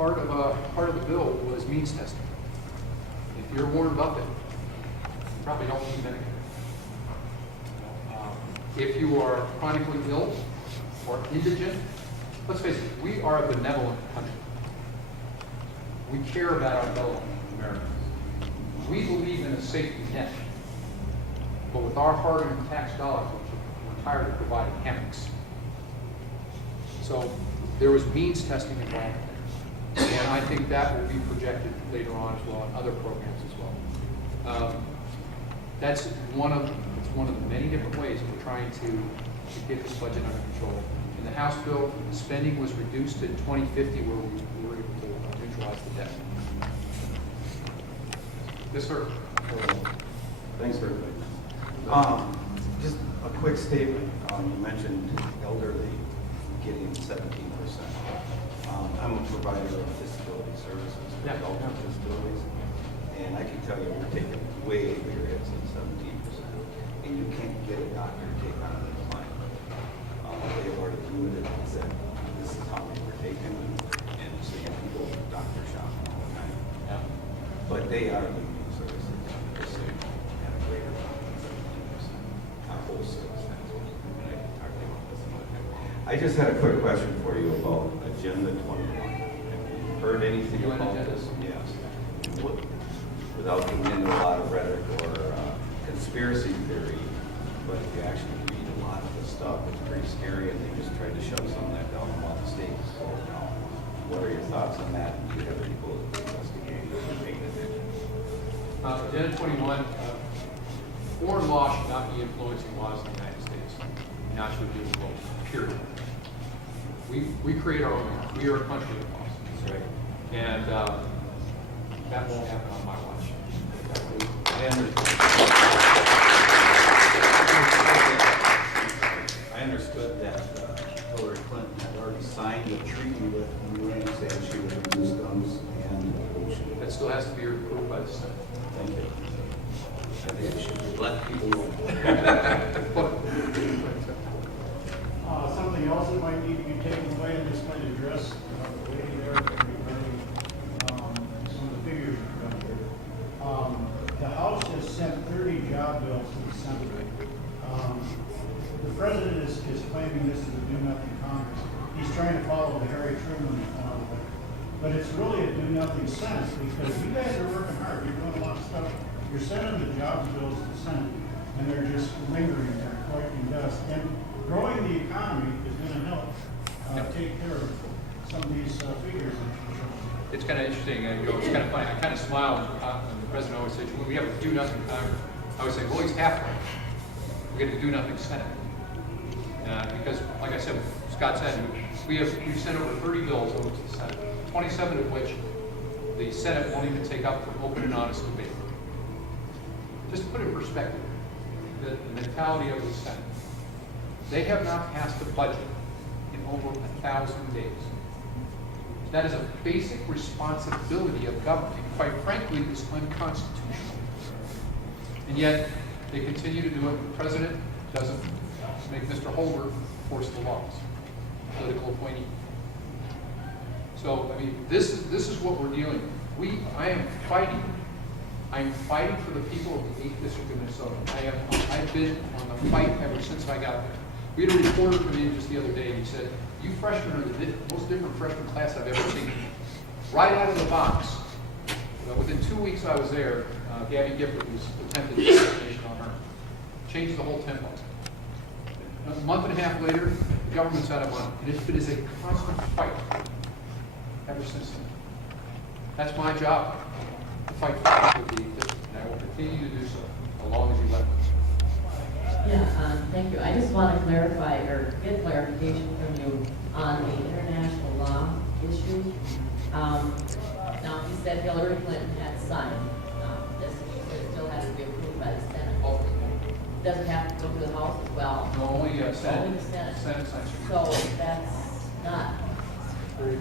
part of the bill was means testing. If you're Warren Buffett, you probably don't need Medicare. If you are chronically ill or indigent, let's face it, we are a benevolent country. We care about our fellow Americans. We believe in a safety net, but with our hard-earned tax dollars, we're tired of providing hammocks. So there was means testing involved there. And I think that will be projected later on as well in other programs as well. That's one of the many different ways that we're trying to get this budget under control. In the House bill, spending was reduced in 2050 where we were able to neutralize the debt. Yes, sir. Thanks very much. Just a quick statement. You mentioned elderly getting 17%. I'm a provider of disability services for adult with disabilities, and I can tell you we're taking way bigger hits than 17%, and you can't get a doctor to take on the client. They've already limited and said this is how many we're taking, and so you have people doctor shopping all the time. Yeah. But they are limiting services, just so you have a greater than 17%. Our whole service, that's what I can talk to you about this another time. I just had a quick question for you about Agenda 21. Have you heard anything about this? Yes. Without getting into a lot of rhetoric or conspiracy theory, but if you actually read a lot of the stuff, it's pretty scary, and they just tried to shove some of that down while the state is slowing down. What are your thoughts on that? Do you have people investigating or paying attention? Agenda 21, foreign law should not be influencing laws in the United States. Not should be law, period. We create our own laws. We are a country of laws. That's right. And that won't happen on my watch. I understood that Hillary Clinton had already signed a treaty with the UN saying she would reduce guns and abortion. That still has to be approved by the Senate. Thank you. I think we should let people know. Something else that might need to be taken away and just might address the lady there regarding some of the figures around here. The House has sent 30 job bills to the Senate. The president is claiming this is a do-nothing Congress. He's trying to follow the Harry Truman way. But it's really a do-nothing Senate because you guys are working hard. You're doing a lot of stuff. You're sending the jobs bills to the Senate, and they're just lingering there, collecting dust. And growing the economy is going to help take care of some of these figures. It's kind of interesting. It's kind of funny. I kind of smile when the president always says, when we have a do-nothing Congress, I would say, well, he's half right. We get a do-nothing Senate. Because, like I said, Scott said, we've sent over 30 bills over to the Senate, 27 of which the Senate won't even take up for open and honest debate. Just to put in perspective, the mentality of the Senate. They have not passed a budget in over 1,000 days. That is a basic responsibility of government. Quite frankly, it's unconstitutional. And yet, they continue to do it. The president doesn't make Mr. Holder force the laws. Political appointee. So, I mean, this is what we're dealing with. I'm fighting for the people of the 8th District of Minnesota. I've been on the fight ever since I got there. We had a reporter come in just the other day and he said, you freshmen are the most different freshman class I've ever seen. Right out of the box. Within 2 weeks I was there, Gabby Gifford was attempted assassination on her. Changed the whole tempo. A month and a half later, the government's out of money. And it is a constant fight ever since then. That's my job, to fight for the district, and I will continue to do so as long as you let me. Yeah, thank you. I just want to clarify or get clarification from you on the international law issue. Now, you said Hillary Clinton had signed this. It still has to be approved by the Senate. Oh, Does it have to go to the House as well? no, only Senate. Only the Senate. Senate censure. So that's not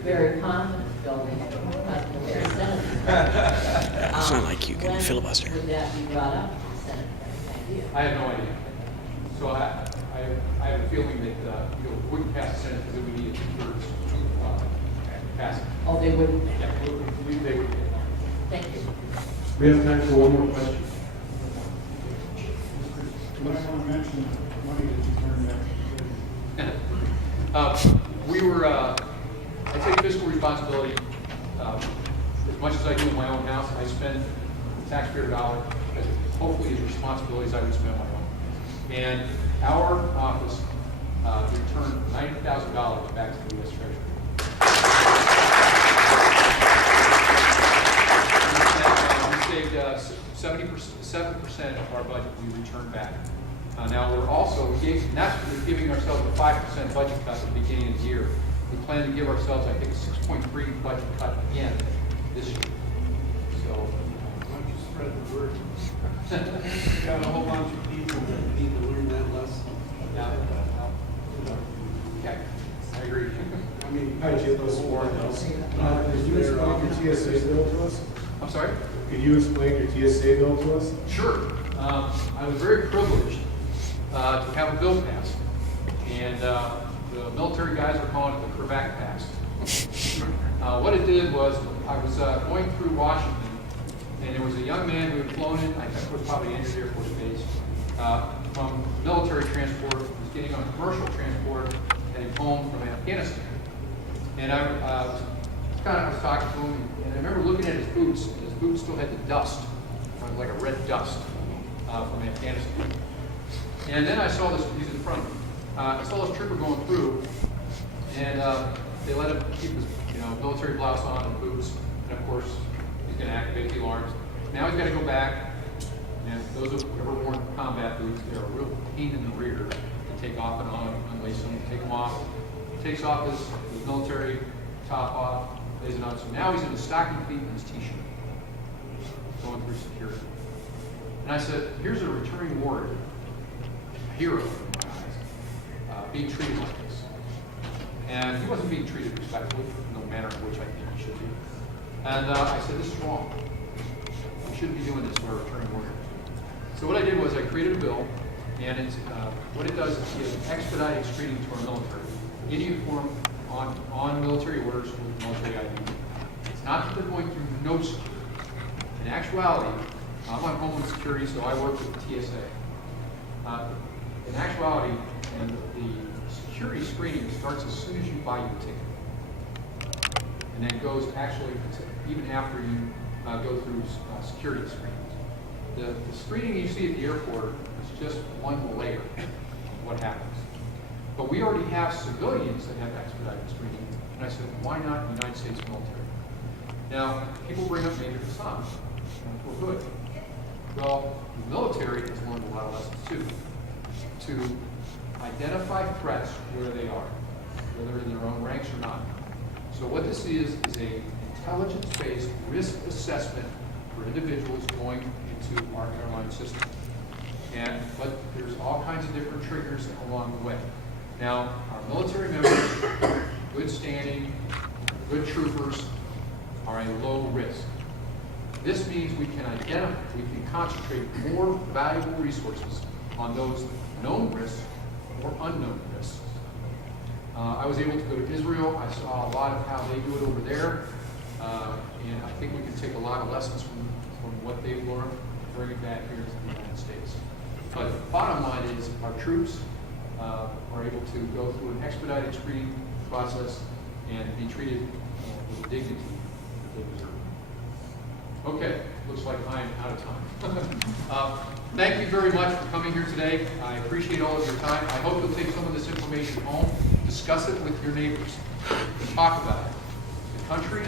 very confidence building because the Senate. It's not like you can filibuster. Would that be brought up in the Senate? Idea? I have no idea. So I have a feeling that it wouldn't pass the Senate because it would need a 2/3. pass it. Oh, they wouldn't. Yeah, they would. Thank you. We have time for one more question. What I want to mention, money that you turned back. We were, I take fiscal responsibility, as much as I do in my own house, I spend taxpayer dollar, as hopefully as responsibility as I would spend my own. And our office returned $90,000 back to the U.S. Treasury. We saved 7% of our budget we returned back. Now we're also giving ourselves a 5% budget cut at the beginning of the year. We plan to give ourselves, I think, a 6.3 budget cut again this year. So, Why don't you spread the word? Got a whole bunch of people that need to learn that lesson. okay, I agree. I mean, Hi, Jim, this is Warren Nelson. Could you explain your TSA bill to us? I'm sorry? Could you explain your TSA bill to us? Sure. I was very privileged to have a bill passed, and the military guys are calling it the Cravaack pass. What it did was, I was going through Washington, and there was a young man who had flown in, I think it was probably Andrews Air Force Base, from military transport, was getting on commercial transport, heading home from Afghanistan. And I was talking to him, and I remember looking at his boots, and his boots still had the dust, like a red dust from Afghanistan. And then I saw this, he's in front of me, I saw this trooper going through, and they let him keep his military blouse on and boots, and of course, he's going to activate the alarms. Now he's got to go back, and those who have ever worn combat boots, they're a real pain in the rear to take off and on, unlace them, take them off. He takes off his military top off, lays it on. So now he's in his stocking feet and his t-shirt, going through security. And I said, here's a returning warrior, a hero in my eyes, being treated like this. And he wasn't being treated respectfully, no manner in which I think he should be. And I said, this is wrong. We shouldn't be doing this to our returning warrior. So what I did was I created a bill, and it's, what it does is give expedited screening to our military, in uniform, on military orders with military ID. It's not that they're going through no security. In actuality, I'm on Homeland Security, so I work with the TSA. In actuality, and the security screening starts as soon as you buy your ticket, and then goes actually even after you go through security screenings. The screening you see at the airport is just one layer of what happens. But we already have civilians that have expedited screening, and I said, why not the United States military? Now, people bring up Major Hassan, and we're good. Well, the military has learned a lot of lessons too, to identify threats where they are, whether in their own ranks or not. So what this is a intelligence-based risk assessment for individuals going into our airline system. But there's all kinds of different triggers along the way. Now, our military members, good standing, good troopers, are a low risk. This means we can concentrate more valuable resources on those known risks or unknown risks. I was able to go to Israel. I saw a lot of how they do it over there, and I think we can take a lot of lessons from what they've learned and bring it back here to the United States. But the bottom line is our troops are able to go through an expedited screening process and be treated with the dignity that they deserve. Okay, looks like I am out of time. Thank you very much for coming here today. I appreciate all of your time. I hope you'll take some of this information home, discuss it with your neighbors, and talk about it. The country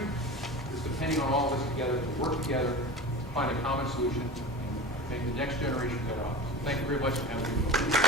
is depending on all of us together to work together to find a common solution and make the next generation better off. Thank you very much and have a good day.